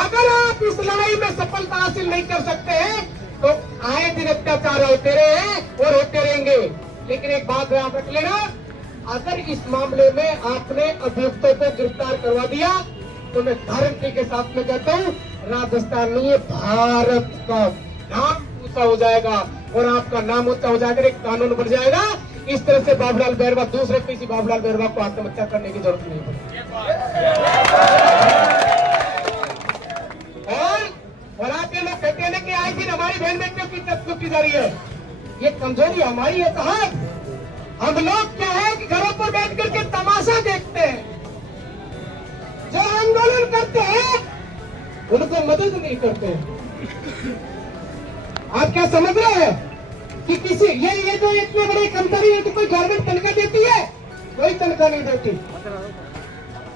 अगर आप इस लड़ाई में सफलता हासिल नहीं कर सकते हैं तो आए दिन अत्याचार होते रहे हैं और होते रहेंगे। लेकिन एक बात याद रख लेना, अगर इस मामले में आपने अभियुक्तों को गिरफ्तार करवा दिया तो मैं गारंटी के साथ में कहता हूँ राजस्थान नहीं, भारत का नाम ऊंचा हो जाएगा और आपका नाम ऊंचा हो जाएगा, एक कानून बन जाएगा। इस तरह से बाबूलाल बैरवा, दूसरे किसी बाबूलाल बैरवा को आत्महत्या करने की जरूरत नहीं पड़ेगी। और आप ये लोग कहते हैं कि आज दिन हमारी बहन बेटियों की इज्जत की जा रही है, ये कमजोरी हमारी है साहब। हम लोग क्या है कि घरों पर बैठ करके तमाशा देखते हैं, जो आंदोलन करते हैं उनको मदद नहीं करते। आप क्या समझ रहे हैं कि किसी ये जो इतने बड़ी कंपनी है तो कोई गवर्नमेंट तनख्वाह देती है? कोई तनख्वाह नहीं देती।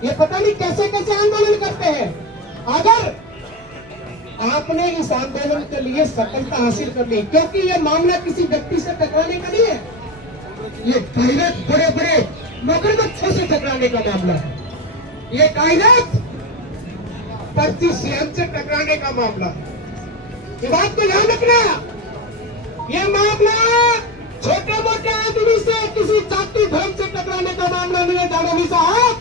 ये पता नहीं कैसे कैसे आंदोलन करते हैं। अगर आपने इस आंदोलन के लिए सफलता हासिल कर ली, क्योंकि ये मामला किसी व्यक्ति से टकराने का नहीं है, ये डायरेक्ट बड़े बड़े मगरमच्छों से टकराने का मामला है। ये डायरेक्ट 25 सीएम से टकराने का मामला है। ये बात को ध्यान रखना, ये मामला छोटे मोटे आदमी से, किसी जाति धर्म से टकराने का मामला नहीं है दानवी साहब,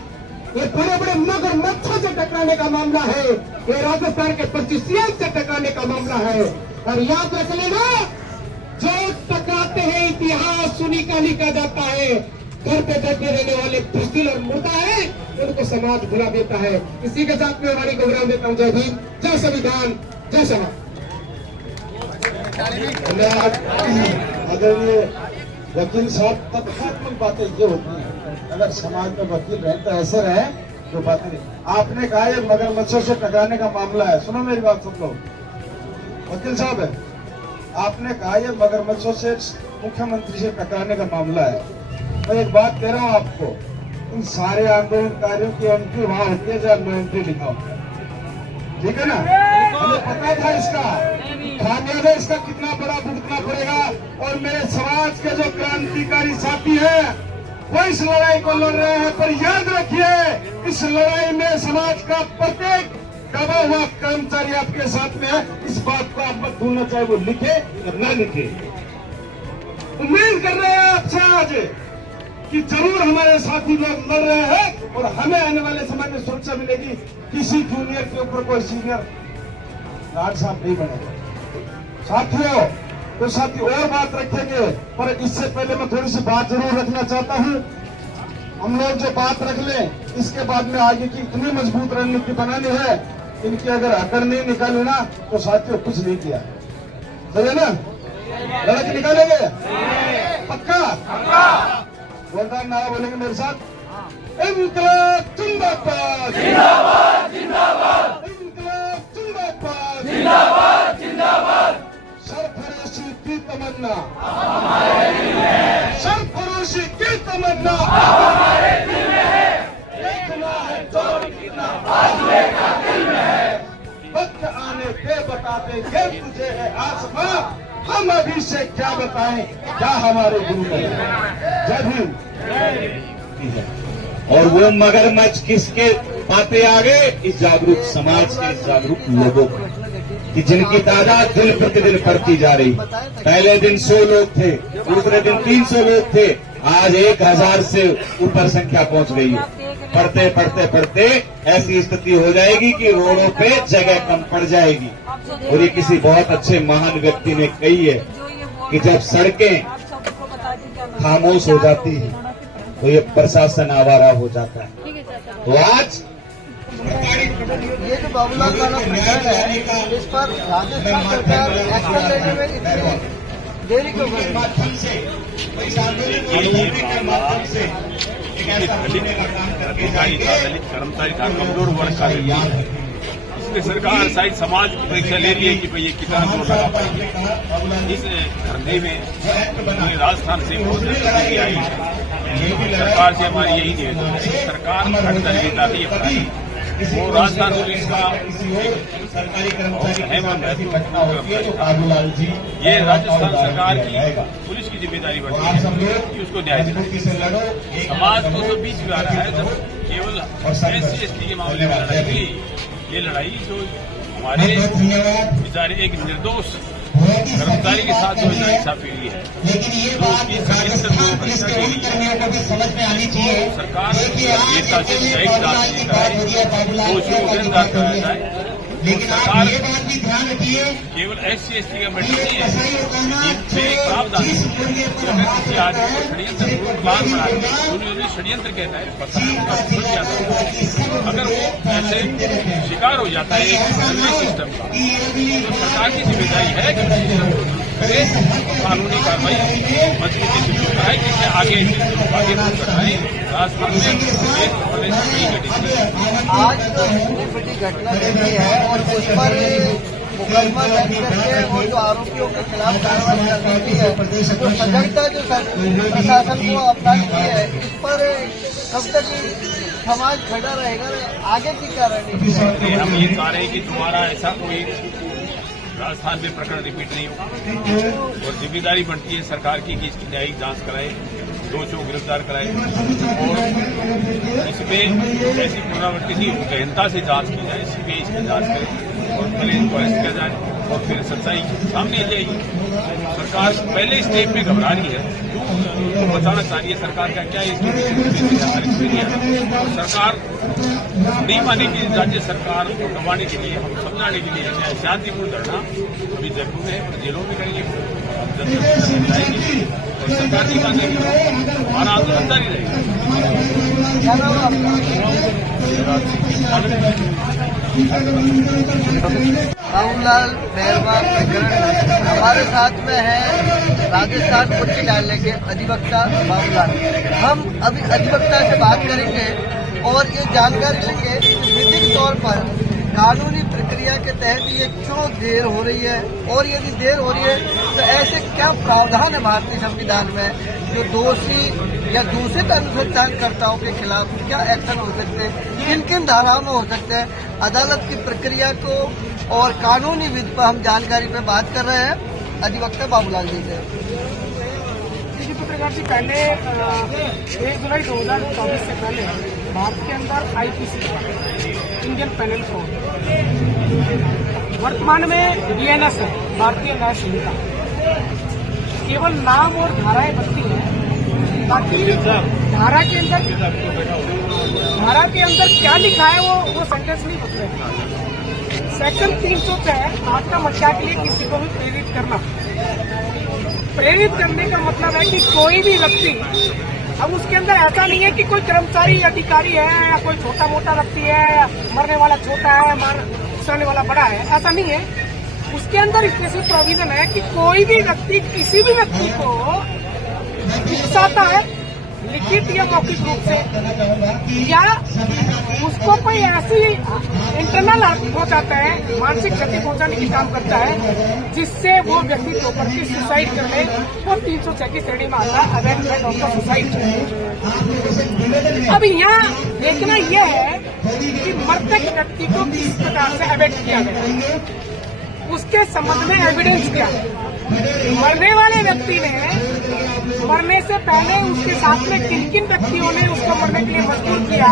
ये बड़े बड़े मगरमच्छों से टकराने का मामला है। ये राजस्थान के 25 सीएम से टकराने का मामला है। और याद रख लेना, जो टकराते हैं इतिहास सुनी का लिखा जाता है। घर पे बैठे रहने वाले बुज़दिल और मुर्दा है, उनको समाज भुला देता है। इसी के साथ में हमारी को विराम देता हूँ। जय भीम, जय संविधान, जय समाज। आदरणीय वकील साहब, तथ्यात्मक बातें ये होती हैं। अगर समाज में वकील रहे तो ऐसे रहे जो बातें नहीं। आपने कहा ये मगरमच्छों से टकराने का मामला है। सुनो मेरी बात, सब लोग, वकील साहब है, आपने कहा ये मगरमच्छों से मुख्यमंत्री से टकराने का मामला है। मैं एक बात कह रहा हूँ आपको, इन सारे आंदोलनकारियों की एंट्री वहां होती है जब नो एंट्री लिखा होता है, ठीक है ना? हमें पता था इसका खामियाजा, इसका कितना बड़ा भुगतना पड़ेगा। और मेरे समाज के जो क्रांतिकारी साथी हैं वो इस लड़ाई को लड़ रहे हैं, पर याद रखिए इस लड़ाई में समाज का प्रत्येक दबा हुआ कर्मचारी आपके साथ में है। इस बात को आप मत भूलना, चाहे वो लिखे या ना लिखे। उम्मीद कर रहे हैं आपसे आज कि जरूर हमारे साथी लोग लड़ रहे हैं और हमें आने वाले समय में सुरक्षा मिलेगी। किसी जूनियर के ऊपर कोई सीनियर लाड साहब नहीं बनेगा। साथियों, तो साथी और बात रखेंगे, पर इससे पहले मैं थोड़ी सी बात जरूर रखना चाहता हूँ। हम लोग जो बात रख लें, इसके बाद में आगे की इतनी मजबूत रणनीति बनानी है, इनकी अगर अकड़ नहीं निकाली ना तो साथियों कुछ नहीं किया। सही है ना? लड़के निकालेंगे पक्का? जोरदार नारा बोलेंगे मेरे साथ, इंकलाब जिंदाबाद, जिंदाबाद जिंदाबाद, इंकलाब जिंदाबाद, जिंदाबाद जिंदाबाद। सरफरोशी की तमन्ना हमारे दिल में है, सरफरोशी की तमन्ना हमारे दिल में है, देखना है जोर कितना बाजुए का दिल में है। वक्त आने के बता देंगे तुझे है आसमां, हम अभी से क्या बताएं क्या हमारे गुरु ने। जय भीम। और वो मगरमच्छ किसके पाते आ गए? इस जागरूक समाज के, इस जागरूक लोगों की, जिनकी तादाद दिन प्रतिदिन बढ़ती जा रही। पहले दिन 100 लोग थे, दूसरे दिन 300 लोग थे, आज 1000 से ऊपर संख्या पहुंच गई है। पढ़ते पढ़ते पढ़ते ऐसी स्थिति हो जाएगी कि रोडों पे जगह कम पड़ जाएगी। और ये किसी बहुत अच्छे महान व्यक्ति ने कही है कि जब सड़कें खामोश हो जाती हैं तो ये प्रशासन आवारा हो जाता है। तो आज ये जो बाबूलाल वाला प्रकरण है, इस पर राजस्थान सरकार एक्शन लेने में इतनी देरी क्यों कर रही दलित कर्मचारी का कमजोर वर्ग का इसमें सरकार शायद समाज की परीक्षा ले रही है कि भाई ये कितना जोर लगा पाएंगे। इस धरने में राजस्थान से आई सरकार से हमारी यही निवेदन है, सरकार नेता नहीं है, वो राजस्थान पुलिस का अहम ये राजस्थान सरकार की पुलिस की जिम्मेदारी बढ़ती है कि उसको न्याय दिलाए। समाज को तो बीच में आ रहा है, केवल SC ST के मामले में लड़ाई, ये लड़ाई जो हमारे बेचारे एक निर्दोष कर्मचारी के साथ जो नाइंसाफी हुई है, तो उसकी सशक्त परीक्षा के लिए सरकार नेता से न्यायिक जांच की जाए, दोषियों को गिरफ्तार कराया जाए। सरकार केवल SC/ST का मैटर नहीं है, ये एक प्रावधान है कि अगर किसी आदमी को षड्यंत्र प्लान बना के षड्यंत्र कहता है, पता है उसका सुन जाता है, अगर वो ऐसे शिकार हो जाता है एक सिस्टम का, तो सरकार की जिम्मेदारी है कि करे कानूनी कार्रवाई मजबूती से शुरू कराए, जिससे आगे बढ़ सकता है। राजस्थान में आज तो इतनी बड़ी घटना घटी है और उस पर मुकदमा दर्ज करके वो जो आरोपियों के खिलाफ कार्रवाई करनी है, जो सजगता जो प्रशासन को अपनाई की है, इस पर कब तक समाज खड़ा रहेगा, आगे की क्या रणनीति है? हम ये चाह रहे हैं कि दोबारा ऐसा कोई राजस्थान में प्रकरण रिपीट नहीं हो, और जिम्मेदारी बनती है सरकार की कि इसकी न्यायिक जांच कराए, दोषियों को गिरफ्तार कराए और इसमें ऐसी पुनरावृत्ति नहीं हो, गहनता से जांच की जाए, CBI इसकी जांच करे और पहले इनको अरेस्ट किया जाए और फिर सच्चाई सामने आ जाएगी। सरकार पहले स्टेप में घबरा रही है, तो बचाना चाह रही है। सरकार का क्या है, सरकार नहीं मानेगी। राज्य सरकार को दबाने के लिए, हम समझाने के लिए शांतिपूर्ण धरना अभी जरूर है, जेलों में करेंगे और सरकार नहीं मानेगी, हमारा आंदोलन जारी बाबूलाल मेहरबान प्रकरण हमारे साथ में है राजस्थान उच्च न्यायालय के अधिवक्ता बाबूलाल। हम अभी अधिवक्ता से बात करेंगे और ये जानकारी लेंगे कि विधिक तौर पर कानूनी प्रक्रिया के तहत ये क्यों देर हो रही है, और यदि देर हो रही है तो ऐसे क्या प्रावधान है भारतीय संविधान में जो दोषी या दूषित अनुसंधानकर्ताओं के खिलाफ क्या एक्शन हो सकते हैं, किन किन धाराओं में हो सकते हैं। अदालत की प्रक्रिया को और कानूनी विधि पर हम जानकारी पे बात कर रहे हैं अधिवक्ता बाबूलाल जी से। इसी प्रकार से पहले 1 जुलाई 2024 से पहले भारत के अंदर IPC इंडियन पेनल कोड, वर्तमान में BNS है, भारतीय न्याय संहिता, केवल नाम और धाराएं बनती हैं, बाकी धारा के अंदर क्या लिखा है वो सेंटेंस नहीं बदले। सेक्शन 306 आत्महत्या के लिए किसी को भी प्रेरित करने का मतलब है कि कोई भी व्यक्ति, अब उसके अंदर ऐसा नहीं है कि कोई कर्मचारी अधिकारी है या कोई छोटा मोटा व्यक्ति है, मरने वाला छोटा है, मरने वाला बड़ा है, ऐसा नहीं है। उसके अंदर स्पेशल प्रोविजन है कि कोई भी व्यक्ति किसी भी व्यक्ति को उकसाता है, लिखित या मौखिक रूप से, या उसको कोई ऐसी इंटरनल पहुंचाता है, मानसिक क्षति पहुंचाने की काम करता है, जिससे वो व्यक्ति प्रॉपर्टी सुसाइड कर ले, वो 306 की श्रेणी में आता है, अबैंडनमेंट ऑफ द सुसाइड। अब यहाँ देखना यह है कि मृतक व्यक्ति को किस प्रकार से अबैंड किया गया, उसके संबंध में एविडेंस क्या है। मरने वाले व्यक्ति ने मरने से पहले उसके साथ में किन किन व्यक्तियों ने उसको मरने के लिए मजबूर किया,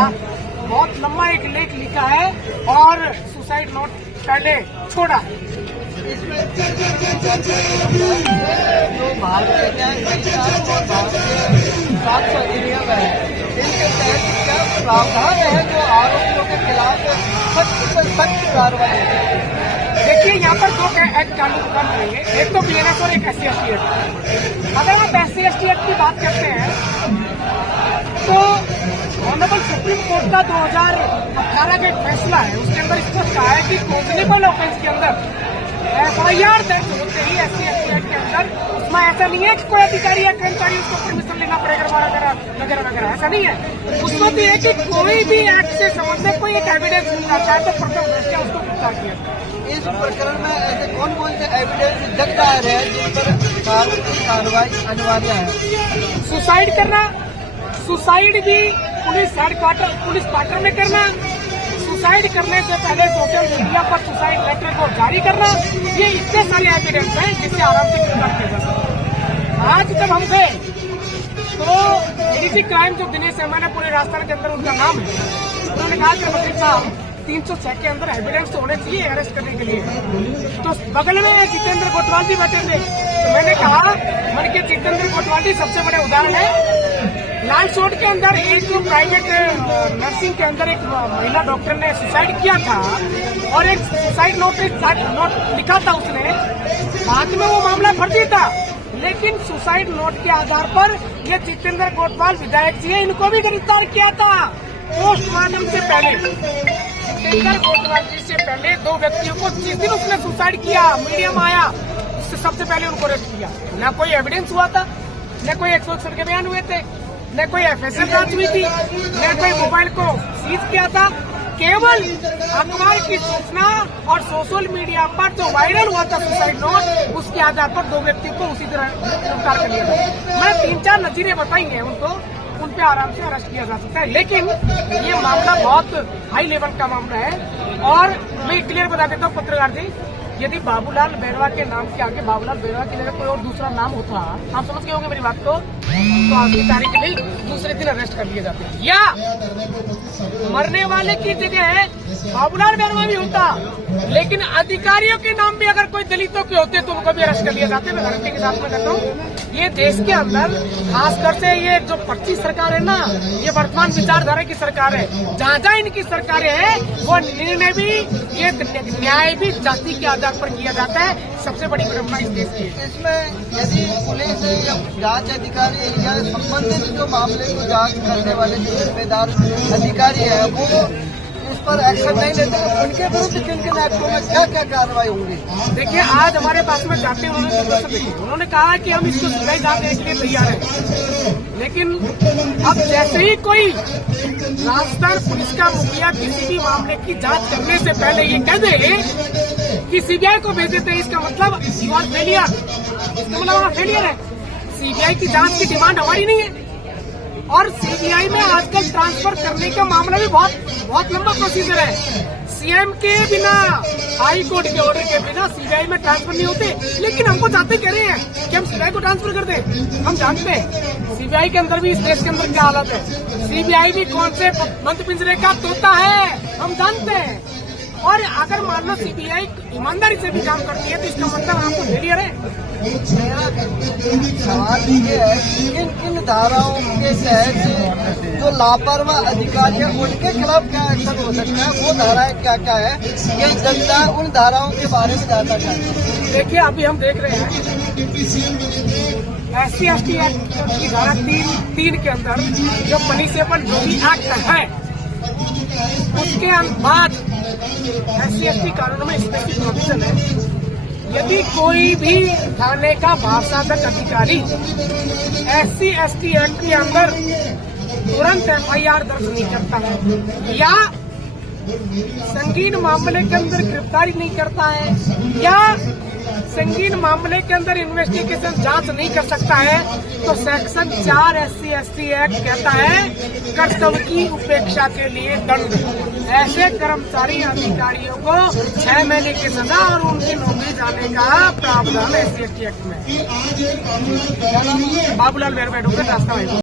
बहुत लंबा एक लेख लिखा है, और सुसाइड नोट पहले छोड़ा है। जो भारतीय न्याय संहिता और भारतीय 700 अधिनियम है, इनके तहत क्या प्रावधान है जो आरोपियों के खिलाफ सख्त से सख्त कार्रवाई है? देखिए, यहाँ पर 2 एक्ट चालू कर रहे हैं, एक तो BNS और एक SC/ST एक्ट। अगर आप SC/ST एक्ट की बात करते हैं तो ऑनरेबल सुप्रीम कोर्ट का 2018 का एक फैसला है, उसके अंदर स्पष्ट कहा है कि कॉग्निबल ऑफेंस के अंदर FIR दर्ज होते ही SC/ST एक्ट के अंदर, उसमें ऐसा नहीं है कि कोई अधिकारी या कर्मचारी उसको परमिशन लेना पड़ेगा वगैरह वगैरह, ऐसा नहीं है। उसमें भी है कि कोई भी एक्ट से संबंधित कोई एक एविडेंस मिलना चाहे तो प्रथम दृष्टया उसको गिरफ्तार किया। इस प्रकरण में ऐसे कौन कौन से एविडेंस जग दायर है जिन पर कार्रवाई अनिवार्य है? सुसाइड करना, सुसाइड भी पुलिस क्वार्टर में करना, सुसाइड करने से पहले सोशल मीडिया पर सुसाइड लेटर को जारी करना, ये इतने सारे एविडेंस हैं जिससे आराम से गिरफ्तार किया जा सकता है। आज जब हम गए तो ADG क्राइम जो दिनेश एमएन है, पूरे राजस्थान के अंदर उनका नाम है, उन्होंने कहा कि वकील साहब 306 के अंदर एविडेंस तो होने चाहिए अरेस्ट करने के लिए। तो बगल में जितेंद्र कोतवाल जी बैठे थे, तो मैंने कहा मन के जितेंद्र कोतवाल जी सबसे बड़े उदाहरण है। लालसोट के अंदर एक प्राइवेट नर्सिंग के अंदर एक महिला डॉक्टर ने सुसाइड किया था और एक सुसाइड नोट लिखा था उसने। बाद में वो मामला फर्जी था, लेकिन सुसाइड नोट के आधार पर ये जितेंद्र कोतवाल विधायक जी इनको भी गिरफ्तार किया था पोस्टमार्टम से पहले। जितेंद्र कोतवाल जी से पहले 2 व्यक्तियों को जिस दिन उसने सुसाइड किया मीडिया में आया, उससे सबसे पहले उनको अरेस्ट किया। न कोई एविडेंस हुआ था, न कोई 161 के बयान हुए थे, न कोई FSL जांच हुई थी, न कोई मोबाइल को सीज किया था। केवल अखबार की सूचना और सोशल मीडिया पर जो वायरल हुआ था सुसाइड नोट, उसके आधार पर 2 व्यक्तियों को उसी तरह गिरफ्तार कर लिया था। मैं 3-4 नजीरें बताई हैं उनको, उन पे आराम से अरेस्ट किया जा सकता है। लेकिन ये मामला बहुत हाई लेवल का मामला है। और मैं क्लियर बता देता हूँ पत्रकार जी, यदि बाबूलाल बैरवा के नाम के आगे बाबूलाल बैरवा की जगह कोई और दूसरा नाम होता, आप समझ गए होंगे मेरी बात को, तो आज की तारीख में दूसरे दिन अरेस्ट कर लिए जाते हैं। या मरने वाले की जगह बाबूलाल बैरवा भी होता, लेकिन अधिकारियों के नाम भी अगर कोई दलितों के होते तो उनको भी अरेस्ट कर लिया जाते। मैं गारंटी के साथ में कहता हूँ, ये देश के अंदर खासकर से ये जो 25 सरकार है ना, ये वर्तमान विचारधारा की सरकार है। जहाँ जहाँ इनकी सरकारें हैं वो निर्णय भी, ये न्याय भी जाति के आधार पर किया जाता है। सबसे बड़ी विडंबना इस देश की है। इसमें यदि पुलिस या जांच अधिकारी या संबंधित जो मामले को जांच करने वाले जो जिम्मेदार अधिकारी है वो इस पर एक्शन नहीं लेते, उनके विरुद्ध किन एक्टों में क्या क्या कार्रवाई होंगी? देखिए, आज हमारे पास में जाते उन्होंने कहा कि हम इसको सीधा जांच देने के लिए तैयार हैं। लेकिन अब जैसे ही कोई राजस्थान पुलिस का मुखिया किसी भी मामले की जांच करने से पहले ये कह दे कि CBI को भेज देते हैं, इसका मतलब यू आर फेलियर, इसका मतलब हमारा फेलियर है। CBI की जांच की डिमांड हमारी नहीं है। और CBI में आजकल ट्रांसफर करने का मामला भी बहुत लंबा प्रोसीजर है। CM के बिना, हाई कोर्ट के ऑर्डर के बिना CBI में ट्रांसफर नहीं होते। लेकिन हमको चाहते कह रहे हैं कि हम CBI को ट्रांसफर कर दें। हम जानते हैं CBI के अंदर भी, इस देश के अंदर क्या हालत है। CBI भी कौन से बंद पिंजरे का तोता है, हम जानते हैं। और अगर मान लो CBI ईमानदारी से भी काम करती है तो इसका मतलब आपको फेलियर है। सवाल ये है कि किन धाराओं के तहत जो लापरवाह अधिकारी है उनके खिलाफ क्या एक्शन हो सकता है, वो धाराएं क्या क्या है, ये जनता उन धाराओं के बारे में जानना चाहती है। देखिए, अभी हम देख रहे हैं SC/ST एक्ट की धारा 3 के अंदर जो पनिशेबल जो भी एक्ट है, उसके बाद SC/ST कानून में स्पेसिफिक प्रोविजन है, यदि कोई भी थाने का भाषागत अधिकारी SC/ST एक्ट के अंदर तुरंत FIR दर्ज नहीं करता है या संगीन मामले के अंदर गिरफ्तारी नहीं करता है या संगीन मामले के अंदर इन्वेस्टिगेशन जांच नहीं कर सकता है, तो सेक्शन 4 SC/ST एक्ट कहता है कर्तव्य की उपेक्षा के लिए दंड। ऐसे कर्मचारी अधिकारियों को 6 महीने की सजा और उनकी नौकरी जाने का प्रावधान SC/ST एक्ट में। बाबूलाल बैरवा, रास्ता